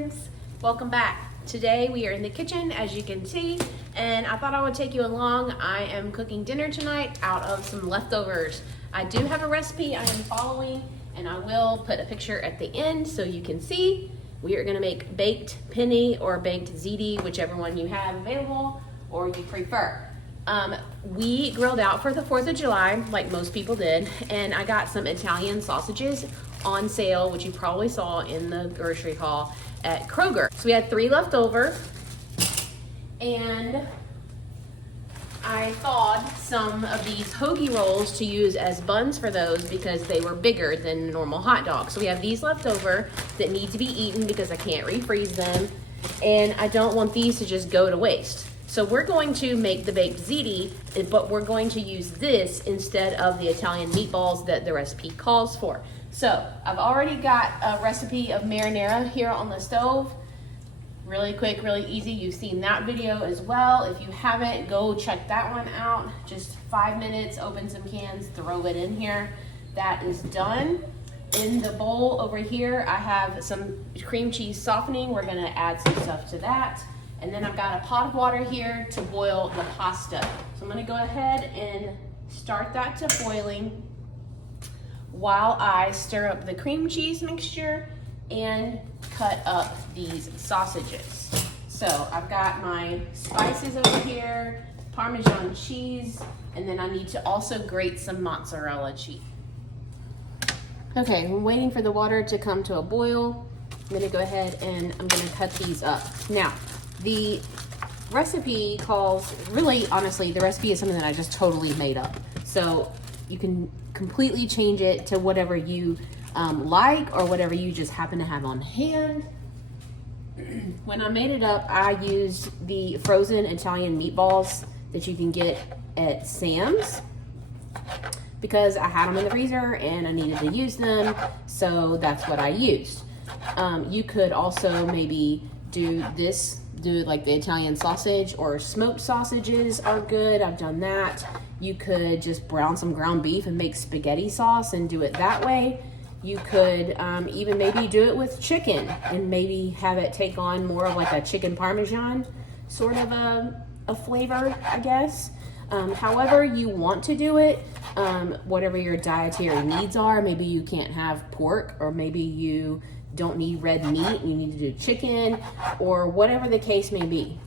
friends, welcome back. Today we are in the kitchen, as you can see, and I thought I would take you along. I am cooking dinner tonight out of some leftovers. I do have a recipe I am following, and I will put a picture at the end so you can see. We are gonna make baked penne or baked ziti, whichever one you have available or you prefer. We grilled out for the 4th of July, like most people did, and I got some Italian sausages on sale, which you probably saw in the grocery haul at Kroger. So we had 3 left over, and I thawed some of these hoagie rolls to use as buns for those because they were bigger than normal hot dogs. So we have these left over that need to be eaten because I can't refreeze them, and I don't want these to just go to waste. So we're going to make the baked ziti, but we're going to use this instead of the Italian meatballs that the recipe calls for. So I've already got a recipe of marinara here on the stove. Really quick, really easy. You've seen that video as well. If you haven't, go check that one out. Just 5 minutes, open some cans, throw it in here. That is done. In the bowl over here, I have some cream cheese softening. We're gonna add some stuff to that. And then I've got a pot of water here to boil the pasta. So I'm gonna go ahead and start that to boiling while I stir up the cream cheese mixture and cut up these sausages. So I've got my spices over here, Parmesan cheese, and then I need to also grate some mozzarella cheese. Okay, I'm waiting for the water to come to a boil. I'm gonna go ahead and I'm gonna cut these up. Now, the recipe calls, really honestly, the recipe is something that I just totally made up. So you can completely change it to whatever you like or whatever you just happen to have on hand. When I made it up, I used the frozen Italian meatballs that you can get at Sam's because I had them in the freezer and I needed to use them, so that's what I used. You could also maybe do like the Italian sausage, or smoked sausages are good. I've done that. You could just brown some ground beef and make spaghetti sauce and do it that way. You could even maybe do it with chicken and maybe have it take on more of like a chicken parmesan sort of a flavor, I guess. However you want to do it, whatever your dietary needs are. Maybe you can't have pork, or maybe you don't need red meat, you need to do chicken, or whatever the case may be.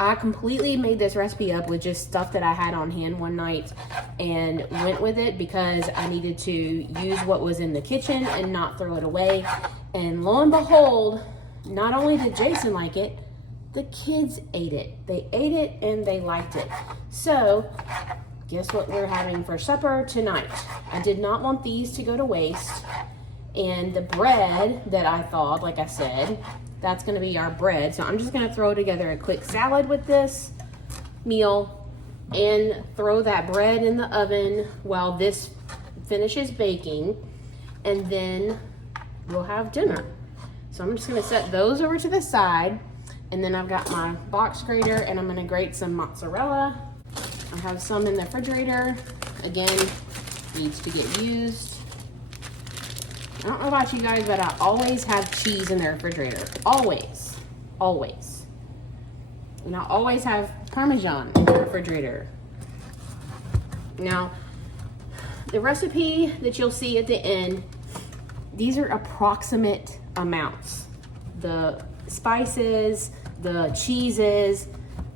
I completely made this recipe up with just stuff that I had on hand one night and went with it because I needed to use what was in the kitchen and not throw it away. And lo and behold, not only did Jason like it, the kids ate it. They ate it and they liked it. So guess what we're having for supper tonight? I did not want these to go to waste. And the bread that I thawed, like I said, that's gonna be our bread. So I'm just gonna throw together a quick salad with this meal and throw that bread in the oven while this finishes baking, and then we'll have dinner. So I'm just gonna set those over to the side, and then I've got my box grater and I'm gonna grate some mozzarella. I have some in the refrigerator. Again, needs to get used. I don't know about you guys, but I always have cheese in the refrigerator. Always. Always. And I always have Parmesan in the refrigerator. Now, the recipe that you'll see at the end, these are approximate amounts. The spices, the cheeses,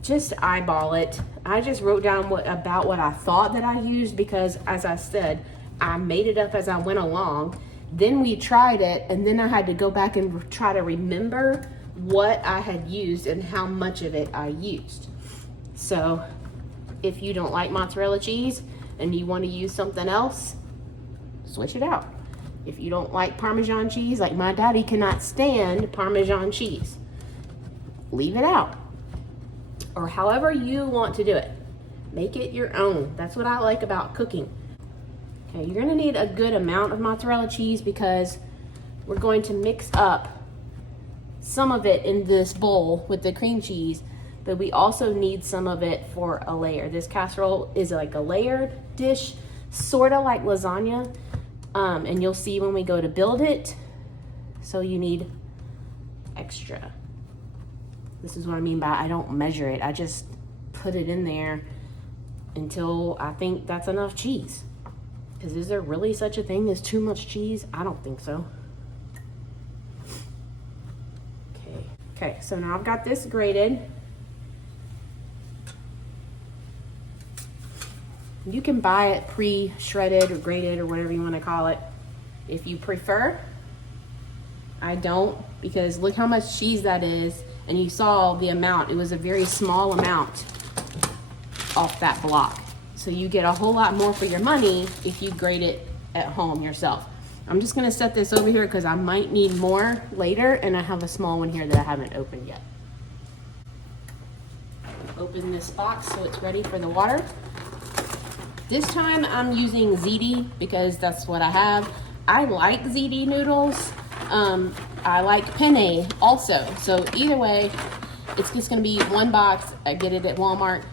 just eyeball it. I just wrote down about what I thought that I used because, as I said, I made it up as I went along. Then we tried it, and then I had to go back and try to remember what I had used and how much of it I used. So if you don't like mozzarella cheese and you want to use something else, switch it out. If you don't like Parmesan cheese, like my daddy cannot stand Parmesan cheese, leave it out. Or however you want to do it, make it your own. That's what I like about cooking. Okay, you're gonna need a good amount of mozzarella cheese because we're going to mix up some of it in this bowl with the cream cheese, but we also need some of it for a layer. This casserole is like a layered dish, sort of like lasagna, and you'll see when we go to build it. So you need extra. This is what I mean by I don't measure it. I just put it in there until I think that's enough cheese. Because is there really such a thing as too much cheese? I don't think so. Okay, so now I've got this grated. You can buy it pre-shredded or grated or whatever you want to call it if you prefer. I don't, because look how much cheese that is, and you saw the amount. It was a very small amount off that block. So you get a whole lot more for your money if you grate it at home yourself. I'm just gonna set this over here because I might need more later, and I have a small one here that I haven't opened yet. Open this box so it's ready for the water. This time I'm using Ziti because that's what I have. I like Ziti noodles. I like Penne also. So either way, it's just gonna be one box. I get it at Walmart.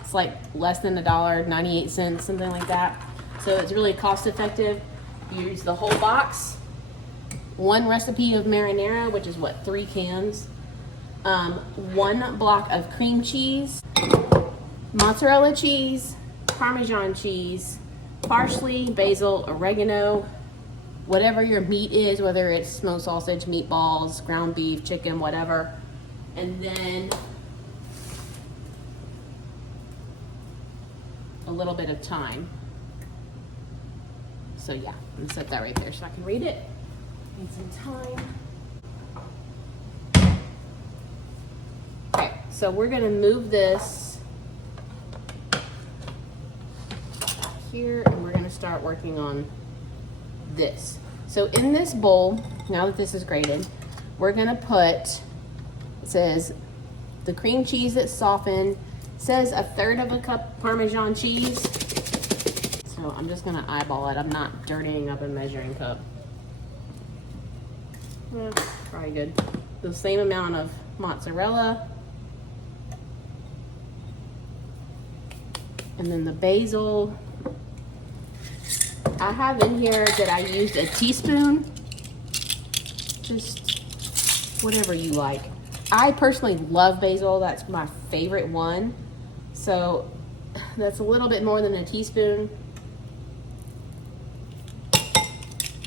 It's like less than $1, 98 cents, something like that. So it's really cost effective. You use the whole box. One recipe of marinara, which is what, 3 cans. 1 block of cream cheese, mozzarella cheese, Parmesan cheese, parsley, basil, oregano, whatever your meat is, whether it's smoked sausage, meatballs, ground beef, chicken, whatever. And then a little bit of thyme. So yeah, I'm gonna set that right there so I can read it. Need some time. Okay, so we're gonna move this here and we're gonna start working on this. So in this bowl, now that this is grated, we're gonna put, it says the cream cheese that's softened, says 1/3 cup Parmesan cheese. So I'm just gonna eyeball it. I'm not dirtying up a measuring cup. Probably good. The same amount of mozzarella. And then the basil. I have in here that I used a teaspoon. Just whatever you like. I personally love basil. That's my favorite one. So that's a little bit more than a teaspoon.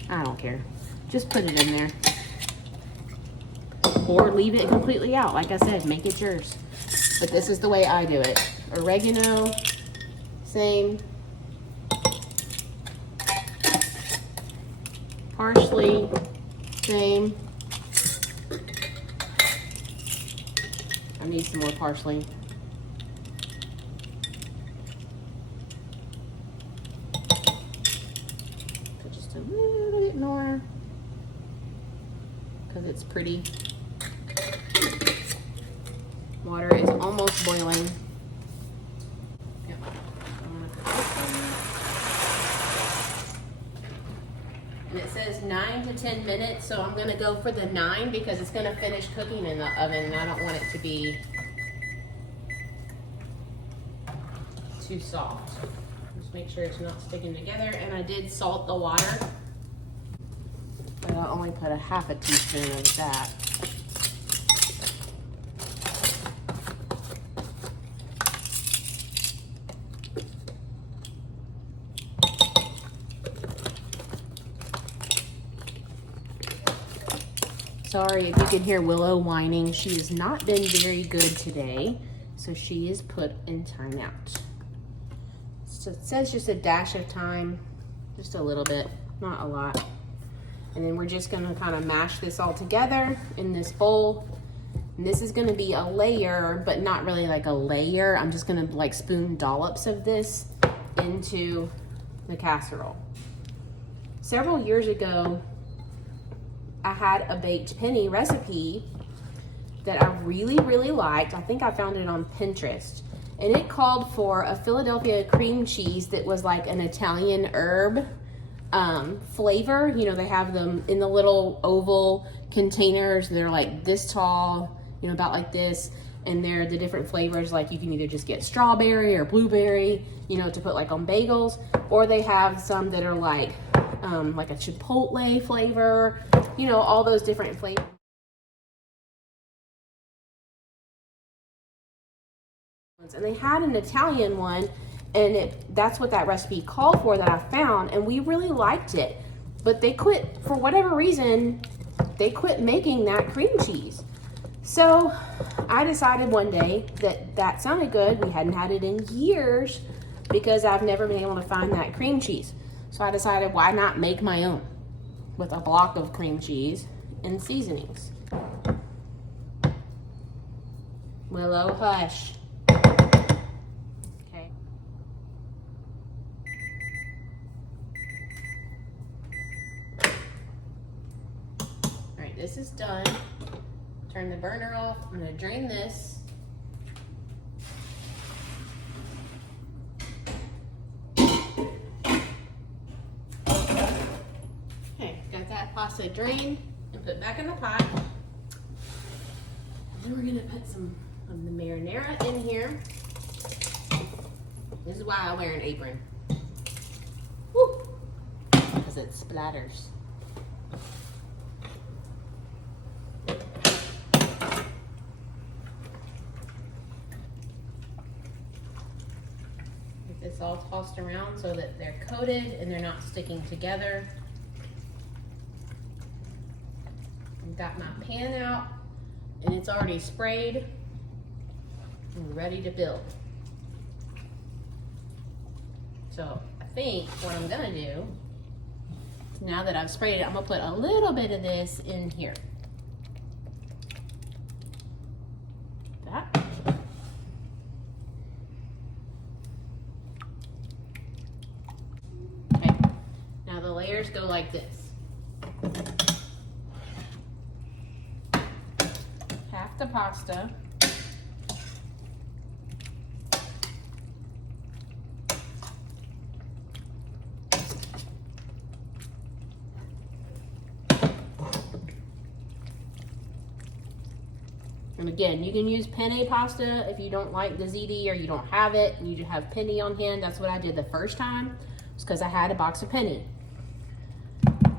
I don't care. Just put it in there. Or leave it completely out. Like I said, make it yours. But this is the way I do it. Oregano, same. Parsley, same. I need some more parsley. Put just a little bit more because it's pretty. Water is almost boiling. Yep. And it says 9 to 10 minutes, so I'm gonna go for the 9 because it's gonna finish cooking in the oven and I don't want it to be too soft. Just make sure it's not sticking together. And I did salt the water, but I only put a 1/2 teaspoon of that. Sorry if you can hear Willow whining. She has not been very good today, so she is put in timeout. So it says just a dash of thyme, just a little bit, not a lot. And then we're just gonna kind of mash this all together in this bowl. And this is gonna be a layer, but not really like a layer. I'm just gonna like spoon dollops of this into the casserole. Several years ago, I had a baked penne recipe that I really, really liked. I think I found it on Pinterest. And it called for a Philadelphia cream cheese that was like an Italian herb flavor. You know, they have them in the little oval containers. They're like this tall, you know, about like this. And they're the different flavors. Like you can either just get strawberry or blueberry, you know, to put like on bagels. Or they have some that are like a chipotle flavor, you know, all those different flavors. And they had an Italian one, and that's what that recipe called for that I found, and we really liked it. But they quit, for whatever reason, they quit making that cream cheese. So I decided one day that that sounded good. We hadn't had it in years because I've never been able to find that cream cheese. So I decided, why not make my own with a block of cream cheese and seasonings. Willow, hush. Okay. All right, this is done. Turn the burner off. I'm gonna drain this. Okay, got that pasta drained and put back in the pot. And then we're gonna put some of the marinara in here. This is why I wear an apron. Woo! Because it splatters. Get this all tossed around so that they're coated and they're not sticking together. I've got my pan out and it's already sprayed. I'm ready to build. So I think what I'm gonna do, now that I've sprayed it, I'm gonna put a little bit of this in here. That. Okay, now the layers go like this. Half the pasta. And again, you can use penne pasta if you don't like the ziti or you don't have it and you have penne on hand. That's what I did the first time. It's because I had a box of penne.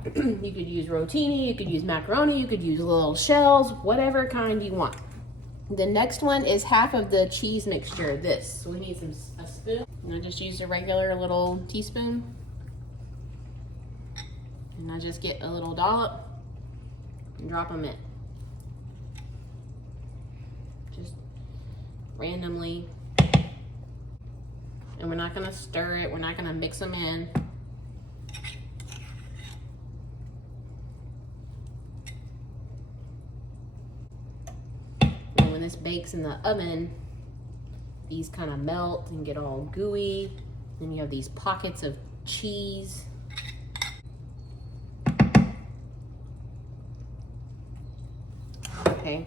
You could use rotini, you could use macaroni, you could use little shells, whatever kind you want. The next one is half of the cheese mixture, this. So we need a spoon. And I just use a regular little teaspoon. And I just get a little dollop and drop them in. Just randomly. And we're not gonna stir it, we're not gonna mix them in. And when this bakes in the oven, these kind of melt and get all gooey. Then you have these pockets of cheese. Okay.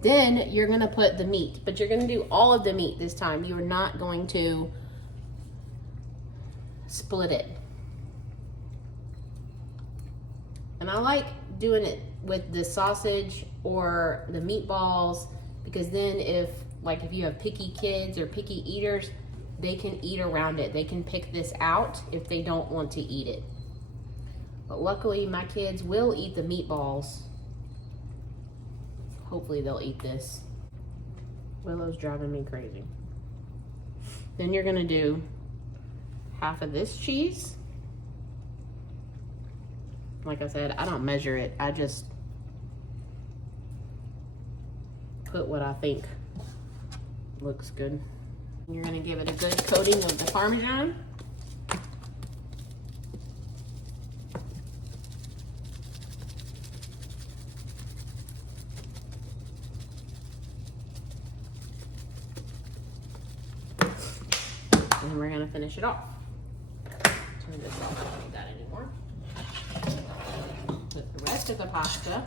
Then you're gonna put the meat, but you're gonna do all of the meat this time. You're not going to split it. And I like doing it with the sausage or the meatballs because then if you have picky kids or picky eaters, they can eat around it. They can pick this out if they don't want to eat it. But luckily my kids will eat the meatballs. Hopefully they'll eat this. Willow's driving me crazy. Then you're gonna do half of this cheese. Like I said, I don't measure it. I just put what I think looks good. You're gonna give it a good coating of the Parmesan. And we're gonna finish it off. Turn this off, I don't need that anymore. Put the rest of the pasta.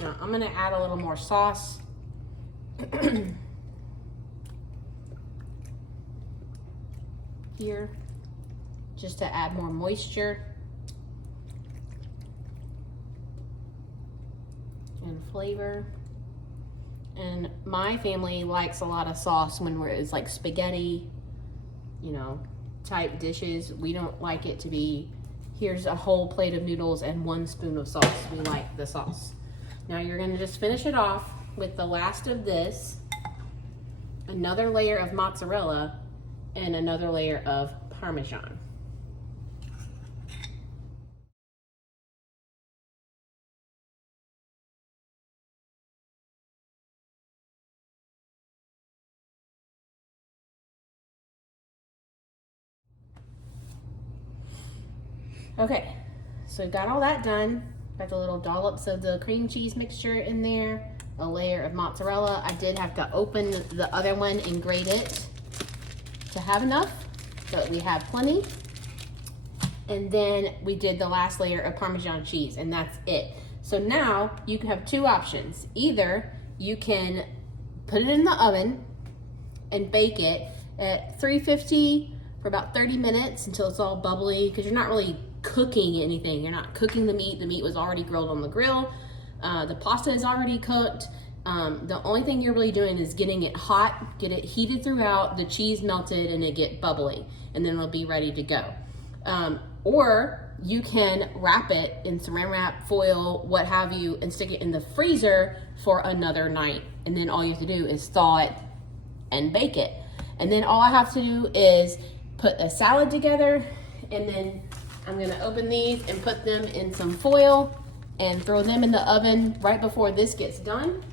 Now I'm gonna add a little more sauce. Here, just to add more moisture. And flavor. And my family likes a lot of sauce when it's like spaghetti, type dishes. We don't like it to be Here's a whole plate of noodles and 1 spoon of sauce. We like the sauce. Now you're gonna just finish it off with the last of this, another layer of mozzarella, and another layer of Parmesan. Okay, so got all that done. Got the little dollops of the cream cheese mixture in there, a layer of mozzarella. I did have to open the other one and grate it to have enough, but we have plenty. And then we did the last layer of Parmesan cheese, and that's it. So now you can have 2 options. Either you can put it in the oven and bake it at 350 for about 30 minutes until it's all bubbly, because you're not really cooking anything. You're not cooking the meat. The meat was already grilled on the grill. The pasta is already cooked. The only thing you're really doing is getting it hot, get it heated throughout, the cheese melted, and it get bubbly, and then it'll be ready to go. Or you can wrap it in saran wrap, foil, what have you, and stick it in the freezer for another night. And then all you have to do is thaw it and bake it. And then all I have to do is put a salad together, and then I'm gonna open these and put them in some foil and throw them in the oven right before this gets done.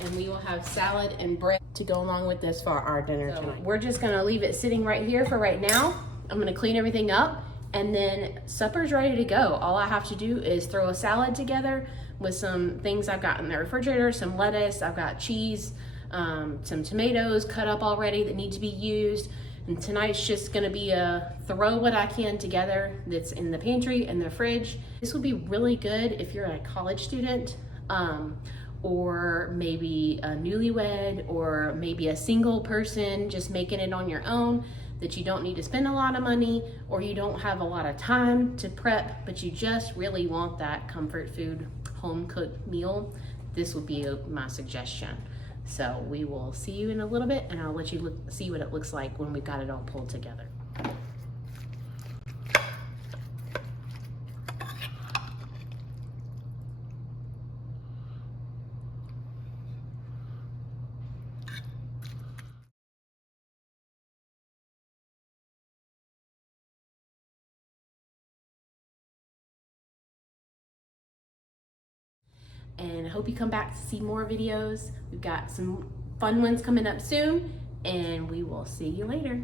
And we will have salad and bread to go along with this for our dinner tonight. We're just gonna leave it sitting right here for right now. I'm gonna clean everything up, and then supper's ready to go. All I have to do is throw a salad together with some things I've got in the refrigerator, some lettuce, I've got cheese, some tomatoes cut up already that need to be used. And tonight's just gonna be a throw what I can together that's in the pantry and the fridge. This would be really good if you're a college student, or maybe a newlywed, or maybe a single person just making it on your own, that you don't need to spend a lot of money, or you don't have a lot of time to prep, but you just really want that comfort food, home cooked meal. This would be my suggestion. So we will see you in a little bit, and I'll let you see what it looks like when we've got it all pulled together. And I hope you come back to see more videos. We've got some fun ones coming up soon, and we will see you later.